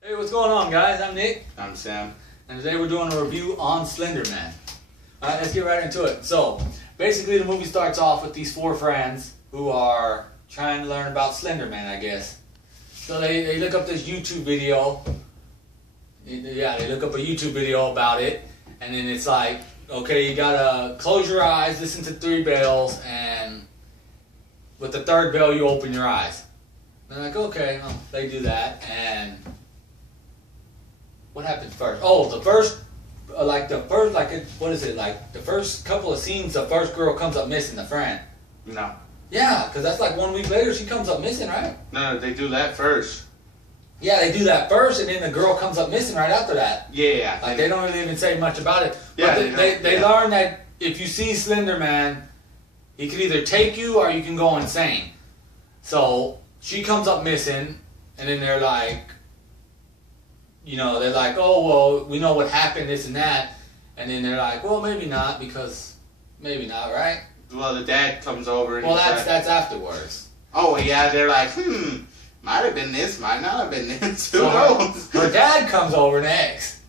Hey, what's going on, guys? I'm Nick. I'm Sam. And today we're doing a review on Slender Man. Alright, let's get right into it. So, basically the movie starts off with these four friends who are trying to learn about Slender Man, I guess. So they look up this YouTube video. Yeah, they look up a YouTube video about it. And then it's like, okay, you gotta close your eyes, listen to 3 bells, and with the 3rd bell you open your eyes. And they're like, okay, they do that, and what happened first? Oh, the first couple of scenes, the first girl comes up missing, the friend. No. Yeah, because that's like 1 week later she comes up missing, right? No, they do that first. Yeah, they do that first, and then the girl comes up missing right after that. Yeah. Like, they don't really even say much about it. Yeah, But they learn that if you see Slender Man, he could either take you or you can go insane. So, she comes up missing, and then they're like, they're like, oh, well, we know what happened, this and that. And then they're like, well, maybe not, because maybe not, right? Well, the dad comes over and well, that's afterwards. Oh, yeah, they're like, might have been this, might not have been this. Who So knows? her dad comes over next.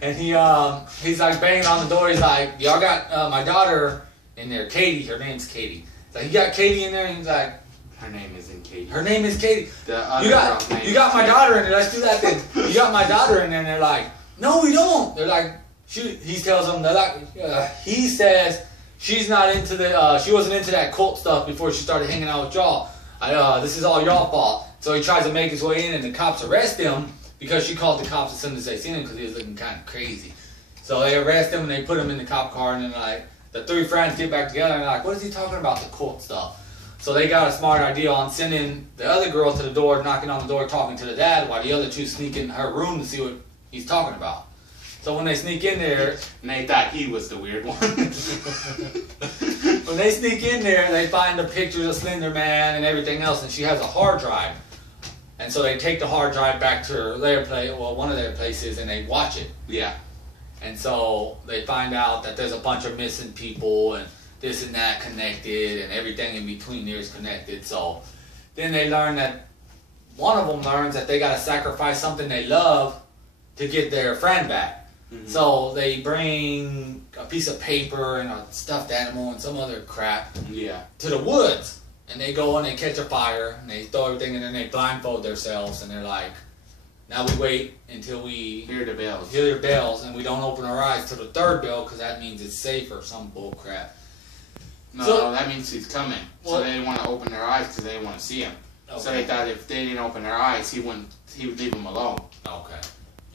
And he's like banging on the door. He's like, y'all got my daughter in there, Katie. Her name's Katie. So he got Katie in there, and he's like, Her name isn't Katie. her name is Katie. The other You girl's name got is my Katie. daughter in there. Let's do that thing. You got my daughter in there, and they're like, no, we don't. They're like, he tells them, they're like, he says she's not into she wasn't into that cult stuff before she started hanging out with y'all. This is all y'all fault. So he tries to make his way in, and the cops arrest him because she called the cops as soon as they seen him because he was looking kind of crazy. So they arrest him and they put him in the cop car, and then like the 3 friends get back together and they're like, what is he talking about, the cult stuff? So they got a smart idea on sending the other girl to the door, knocking on the door, talking to the dad, while the other 2 sneak in her room to see what he's talking about. So when they sneak in there, and they thought he was the weird one. when they sneak in there, they find the pictures of Slender Man and everything else, and she has a hard drive. And so they take the hard drive back to one of their places, and they watch it. Yeah. And so they find out that there's a bunch of missing people, and this and that connected, and everything in between there is connected. So then they learn that, one of them learns that they got to sacrifice something they love to get their friend back. Mm-hmm. So they bring a piece of paper and a stuffed animal and some other crap to the woods. And they go and they catch a fire, and they throw everything in, and they blindfold themselves, and they're like, now we wait until we hear the bells, and we don't open our eyes till the 3rd bell, because that means it's safe or some bull crap. No, that means he's coming. So they didn't want to open their eyes because they didn't want to see him. Okay. So they thought if they didn't open their eyes, he would leave them alone. Okay.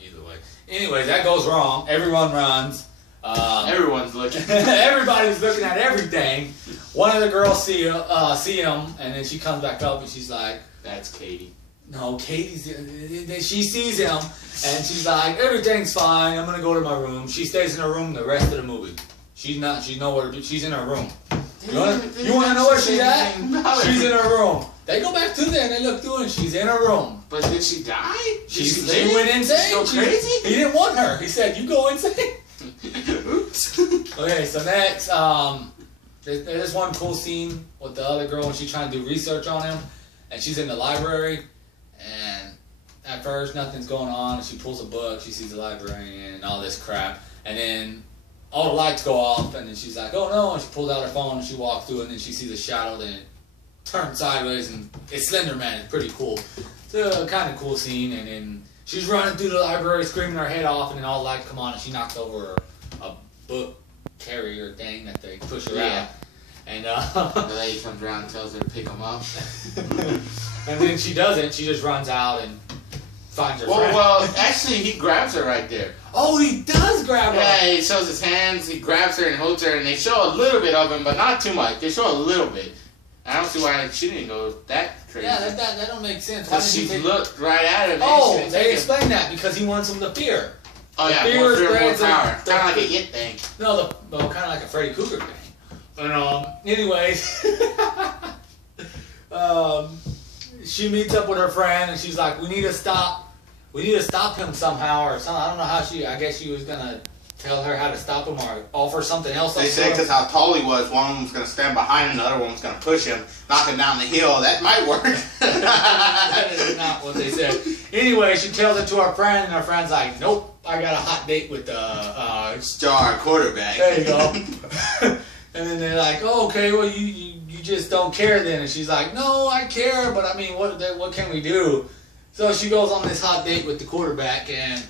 Either way. Anyways, that goes wrong. Everyone runs. Everyone's looking. Everybody's looking at everything. One of the girls see him, and then she comes back up, and she's like, that's Katie. No, she sees him, and she's like, everything's fine, I'm gonna go to my room. She stays in her room the rest of the movie. She's nowhere, she's in her room. You wanna know where she's at? She's in her room. They go back to there and they look through, and she's in her room. But did she die? She went insane. Go crazy? He didn't want her. He said, you go insane. Oops. Okay, so next, there's one cool scene with the other girl when she's trying to do research on him, and she's in the library, and at first nothing's going on, and she pulls a book, she sees the librarian and all this crap, and then all the lights go off, and then she's like, oh no, and she pulls out her phone and she walks through it, and then she sees a shadow, then it turns sideways, and it's Slender Man. It's pretty cool. It's a kind of cool scene, and then she's running through the library screaming her head off, and then all the lights come on, and she knocks over a book carrier thing that they push her out. And the lady comes around and tells her to pick them up. And then she doesn't. She just runs out and finds her friend. Well, actually, he grabs her right there. Oh, he does grab her. Yeah, he shows his hands. He grabs her and holds her, and they show a little bit of him, but not too much. They show a little bit. I don't see why she didn't go that crazy. Yeah, that don't make sense. Because she looked right at him. Oh, they explain that because he wants him to fear. Oh, yeah, more fear, more power. Kind of like a It thing. No, kind of like a Freddy Krueger thing. But anyways, she meets up with her friend, and she's like, we need to stop him somehow or something. I don't know how I guess she was gonna tell her how to stop him or offer something else? They said because how tall he was, one of them was going to stand behind him, the other one was going to push him, knock him down the hill. That might work. That is not what they said. Anyway, she tells it to her friend, and her friend's like, nope, I got a hot date with the star quarterback. There you go. And then they're like, oh, okay, well, you just don't care then. And she's like, no, I care, but I mean, what can we do? So she goes on this hot date with the quarterback, and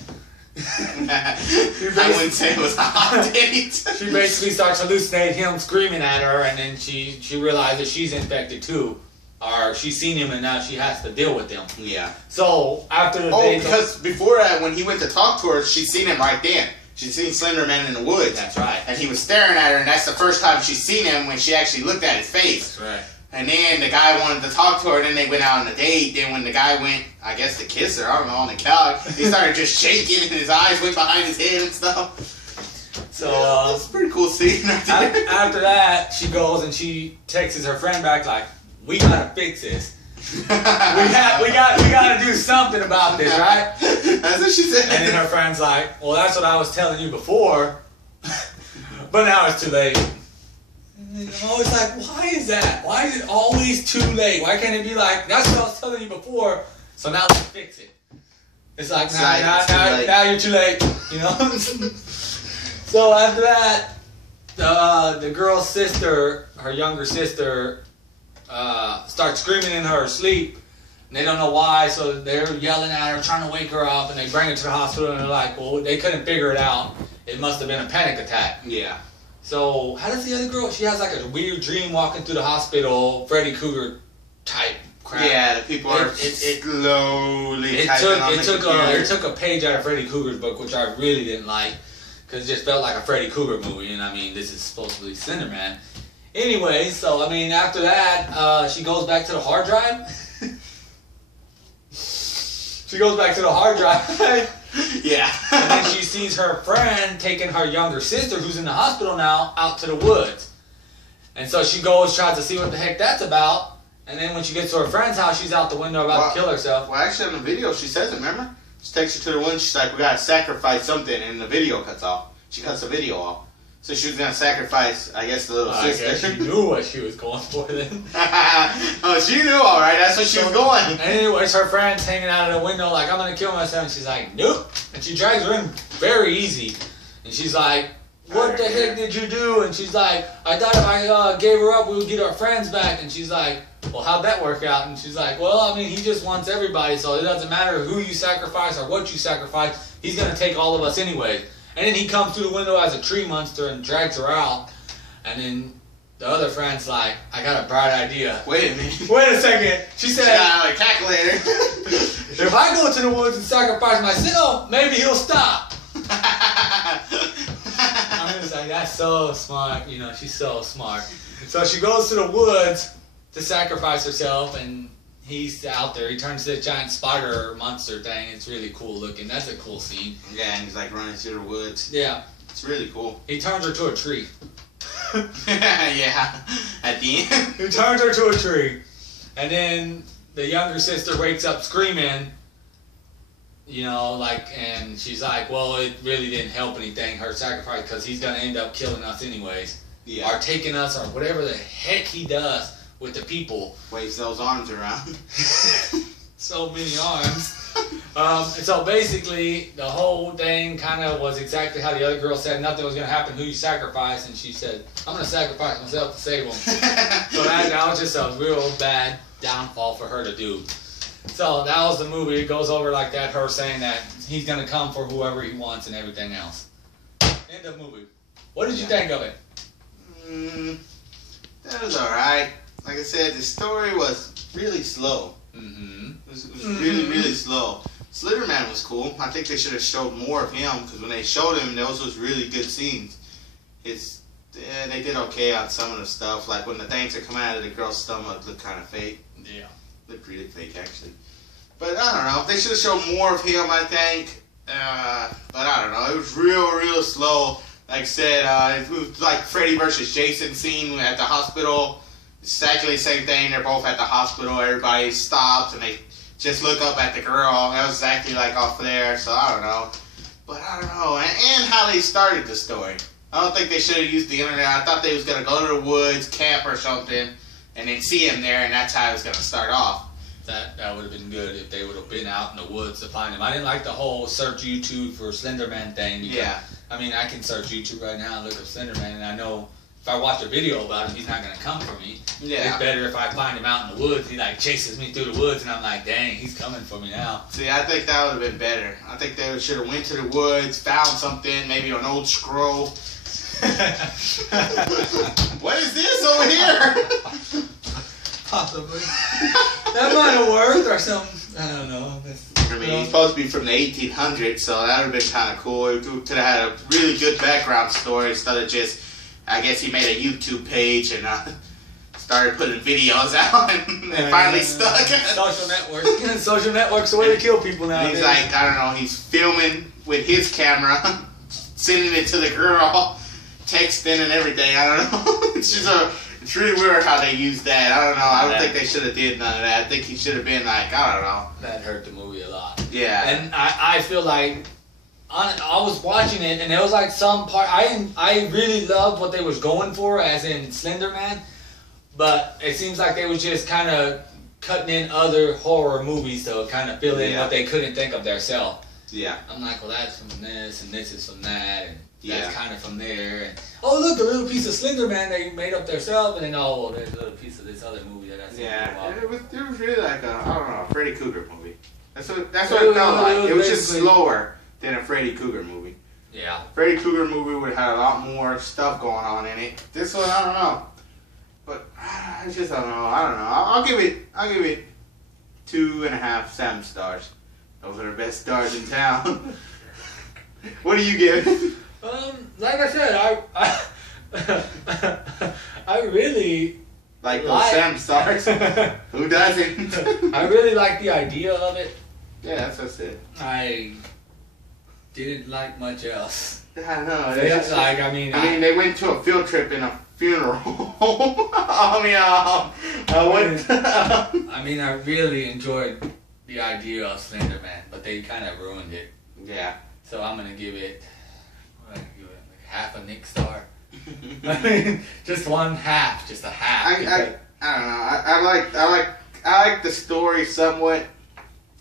I wouldn't say it was a hot date. She basically starts hallucinating him screaming at her, and then she realizes she's infected too. Or she's seen him and now she has to deal with him. Yeah. So after the day, because before that, when he went to talk to her, she'd seen him right then. She'd seen Slender Man in the woods. That's right. And he was staring at her, and that's the first time she's seen him when she actually looked at his face. That's right. And then the guy wanted to talk to her, and then they went out on a date. Then when the guy went, I guess, to kiss her, I don't know, on the couch, he started just shaking, and his eyes went behind his head and stuff. So that's a pretty cool scene right there. After that, she goes and she texts her friend back like, "We gotta fix this. we gotta do something about this, right?" That's what she said. And then her friend's like, "Well, that's what I was telling you before, but now it's too late." And I'm always like, why is that? Why is it always too late? Why can't it be like, that's what I was telling you before, so now let's fix it? It's like, now you're too late, you know? So after that, the girl's sister, her younger sister, starts screaming in her sleep. And they don't know why, so they're yelling at her, trying to wake her up, and they bring her to the hospital, and they're like, well, they couldn't figure it out. It must have been a panic attack. Yeah. So, how does the other girl, she has like a weird dream walking through the hospital, Freddy Krueger type crap. Yeah, the people are slowly typing on the computer. It took a page out of Freddy Krueger's book, which I really didn't like, because it just felt like a Freddy Krueger movie, and I mean, this is supposed to be Slender Man. Anyway, so, I mean, after that, she goes back to the hard drive. She goes back to the hard drive. Yeah. And then she sees her friend taking her younger sister, who's in the hospital now, out to the woods. And so she goes, tries to see what the heck that's about. And then when she gets to her friend's house, she's out the window about to kill herself. Well, actually, in the video, she says it, remember? She takes her to the woods, she's like, we gotta sacrifice something, and the video cuts off. She cuts the video off. So she was gonna sacrifice, I guess, the little sister. I guess she knew what she was going for then. Oh, she knew, alright, that's what she was going. Anyways, her friend's hanging out of the window like, I'm gonna kill myself. And she's like, nope. And she drags her in very easy. And she's like, what the heck did you do? And she's like, I thought if I gave her up, we would get our friends back. And she's like, well, how'd that work out? And she's like, well, I mean, he just wants everybody, so it doesn't matter who you sacrifice or what you sacrifice. He's gonna take all of us anyway. And then he comes through the window as a tree monster and drags her out. And then the other friend's like, I got a bright idea. Wait a minute. Wait a second. She said, a calculator. if I go to the woods and sacrifice myself, maybe he'll stop. I'm just like, that's so smart. You know, she's so smart. So she goes to the woods to sacrifice herself, and he's out there. He turns to a giant spider monster thing. It's really cool looking. That's a cool scene. Yeah, and he's like running through the woods. Yeah. It's really cool. He turns her to a tree. Yeah. At the end. He turns her to a tree. And then the younger sister wakes up screaming. You know, like, and she's like, well, it really didn't help anything, her sacrifice, because he's going to end up killing us anyways. Yeah. Or taking us, or whatever the heck he does with the people. Waves those arms around. So many arms. And so basically, the whole thing kind of was exactly how the other girl said. Nothing was going to happen who you sacrifice. And she said, I'm going to sacrifice myself to save him. So that was just a real bad downfall for her to do. So that was the movie. It goes over like that, her saying that he's going to come for whoever he wants and everything else. End of movie. What did you think of it? That was alright. Like I said, the story was really slow. Mm-hmm. It was really, really slow. Slender Man was cool. I think they should have showed more of him, because when they showed him, those was really good scenes. They did okay on some of the stuff. Like when the things that come out of the girl's stomach looked kind of fake. Yeah. Looked really fake, actually. But I don't know. They should have shown more of him, I think. But I don't know. It was real slow. Like I said, it was like Freddy versus Jason scene at the hospital. It's exactly the same thing. They're both at the hospital. Everybody stops and they just look up at the girl. That was exactly like off there. So I don't know. But I don't know, and how they started the story. I don't think they should have used the internet. I thought they was gonna go to the woods, camp or something, and then see him there, and that's how it was gonna start off. That would have been good if they would have been out in the woods to find him. I didn't like the whole search YouTube for Slender Man thing. Because, yeah. I mean, I can search YouTube right now and look up Slender Man, and I know if I watch a video about him, he's not gonna come for me. Yeah. It's better if I find him out in the woods. He like chases me through the woods, and I'm like, dang, he's coming for me now. See, I think that would have been better. I think they should have went to the woods, found something, maybe an old scroll. What is this over here? Possibly. That might have worked or something. I don't know. I mean, he's supposed to be from the 1800s, so that would have been kind of cool. It could have had a really good background story instead of just, I guess he made a YouTube page and started putting videos out and finally stuck. Social networks. Social networks are the way to kill people now. He's like, I don't know, he's filming with his camera, sending it to the girl, texting and everything. I don't know. It's really weird how they use that. I don't know. I don't think they should have did none of that. I think he should have been like, I don't know. That hurt the movie a lot. Yeah. And I feel like I was watching it, and there was like some part I really loved what they was going for, as in Slender Man, but it seems like they was just kind of cutting in other horror movies to kind of fill in what they couldn't think of themselves. Yeah. I'm like, well, that's from this, and this is from that, and that's kind of from there, and oh, look, a little piece of Slender Man they made up themselves, and then oh, well, there's a little piece of this other movie that I seen. Yeah, it was really like a, I don't know, a Freddy Krueger movie. That's what it felt like. It was just slower than a Freddy Krueger movie. Yeah. Freddy Krueger movie would have had a lot more stuff going on in it. This one, I don't know, but I just don't know. I don't know. I'll give it 2.5 Sam stars. Those are the best stars in town. What do you give? Like I said, I really like those Sam stars. Who doesn't? I really like the idea of it. Yeah, that's what I said. I didn't like much else. I know. I mean, they went to a field trip in a funeral. I really enjoyed the idea of Slender Man, but they kind of ruined it. Yeah. So I'm gonna give it, like half a Nick star. I mean, just one half, just a half. I don't know. I like the story somewhat.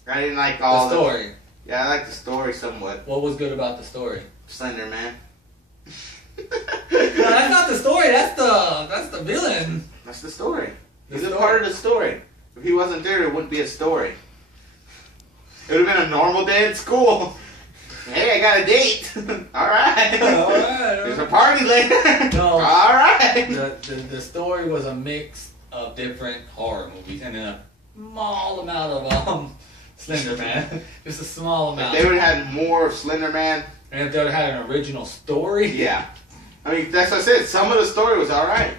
I didn't like all the story. Yeah, I like the story somewhat. What was good about the story? Slender Man. No, that's not the story. That's the villain. That's the story. He's a part of the story. If he wasn't there, it wouldn't be a story. It would have been a normal day at school. Hey, I got a date. All right. There's a party later. No. All right. The story was a mix of different horror movies and a small amount of Slender Man. Just a small amount. If they would have had more of Slender Man. And if they would have had an original story. Yeah. I mean, that's what I said. Some of the story was all right.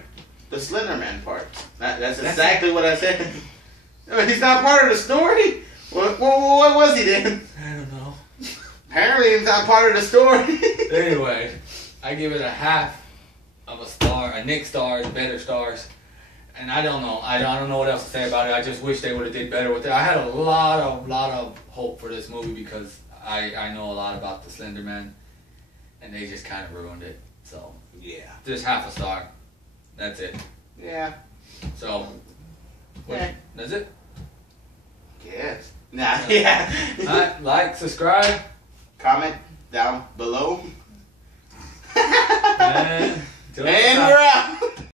The Slender Man part. That's exactly what I said. I mean, he's not part of the story. What was he then? I don't know. Apparently he's not part of the story. Anyway, I give it a half of a star, a Nick star, better stars. And I don't know. I don't know what else to say about it. I just wish they would have did better with it. I had a lot of hope for this movie because I know a lot about the Slender Man, and they just kind of ruined it. So yeah, just half a star. That's it. Yeah. So that's it. Yes. Nah. Yeah. Alright, like, subscribe, comment down below. and we're out.